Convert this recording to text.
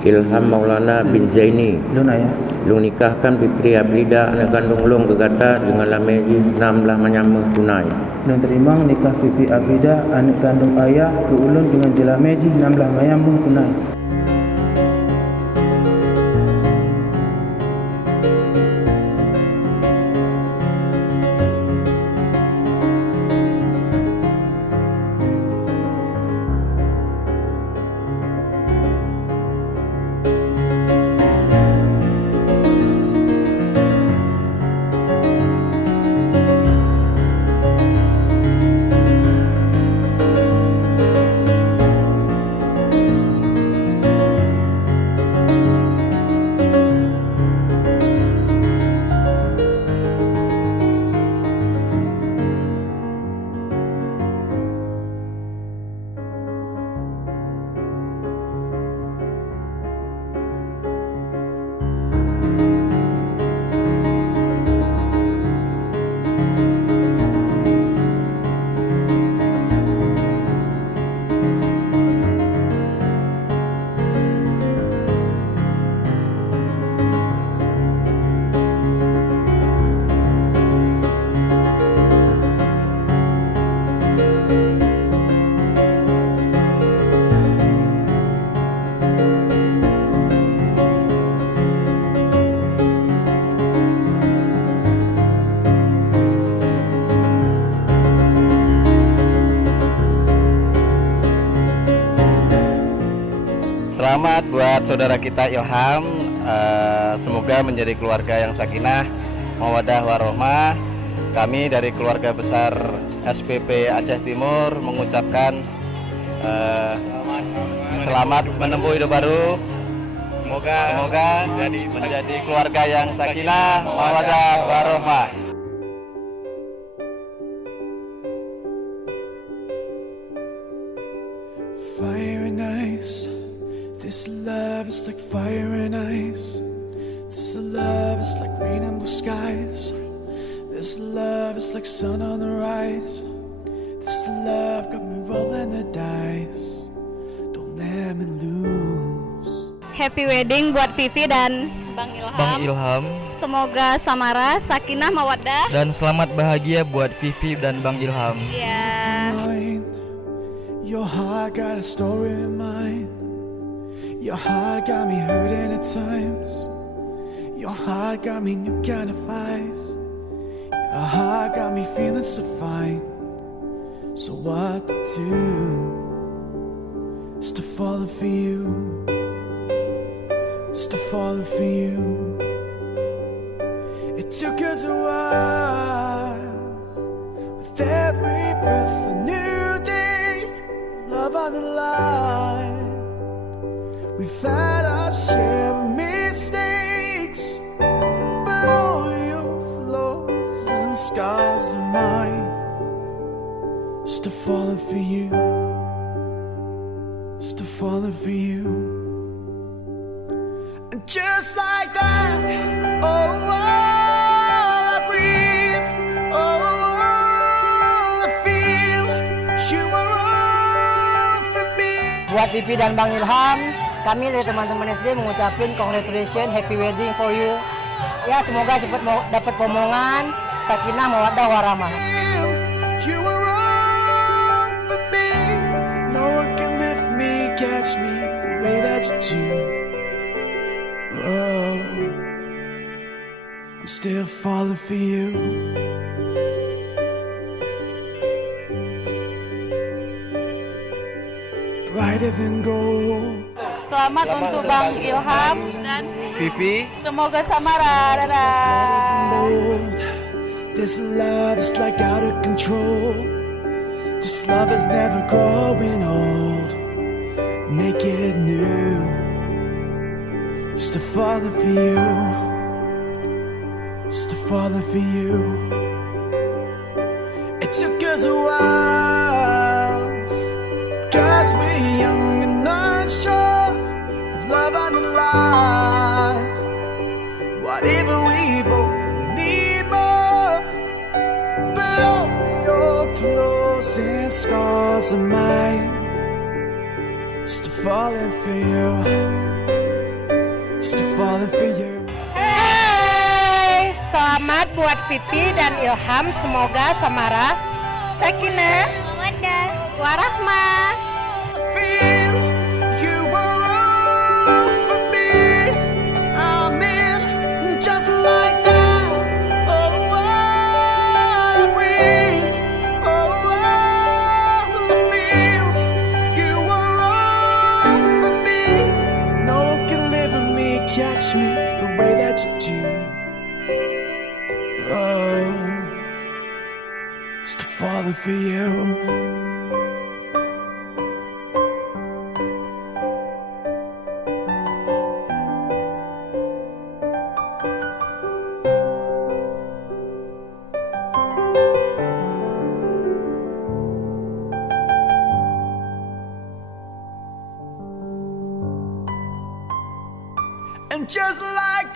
Ilham Maulana bin Zaini Lung nikahkan Fitri Ablida anak kandung Long Gegata dengan Lameji 16 menyambung tunai. Lung terima nikah Fitri Ablida anak kandung ayah ke ulun dengan Jelameji 16 menyambung tunai. Selamat buat saudara kita Ilham, semoga menjadi keluarga yang sakinah, mawaddah warohmah. Kami dari keluarga besar SPP Aceh Timur mengucapkan selamat menempuh hidup baru. Semoga menjadi keluarga yang sakinah, mawaddah warohmah. Fire and ice. This love is like fire and ice. This love is like rain and blue skies. This love is like sun on the rise. This love got me rolling the dice. Don't let me lose. Happy wedding buat Vivi dan Bang Ilham. Semoga samara, sakinah, mawaddah. Dan selamat bahagia buat Vivi dan Bang Ilham. Yeah. Your heart got a story in mind. Your heart got me hurting at times. Your heart got me new kind of eyes. Your heart got me feeling so fine. So what to do? Still falling for you. Still falling for you. It took us a while. With every breath a new day. Love on the line. We've had our share of mistakes, but all your flaws and scars are mine. Still falling for you. Still falling for you. And just like that, oh, all I breathe, oh, all I feel, you are all for me. Buat Vivi dan Bang Ilham, kami dari teman-teman SD mengucapkan congratulations, happy wedding for you. Ya, semoga cepat dapat omongan, sakinah, mawaddah warahmah. You were wrong for me. No one can lift me, catch me the way that you do. Oh, I'm still falling for you. Brighter than gold. Selamat untuk Bang Ilham dan Vivi. semoga samara. Dadah. This love is like out of control. This love is never growing old. Make it new. Still falling for you. Still falling for you. It took us a while, 'cause we're young and unsure. With love on the line, whatever we both need more. But all your flaws and scars are mine. Still falling for you. still falling for you. Hai, selamat buat Vivi dan Ilham. Semoga Samara, sakinah, mawaddah, warahmah. Feel you were all for me. I'm in just like that. Oh, what I breathe. Oh, I feel you were all for me. No one can live in me, catch me the way that you do. Oh, still falling for you. And just like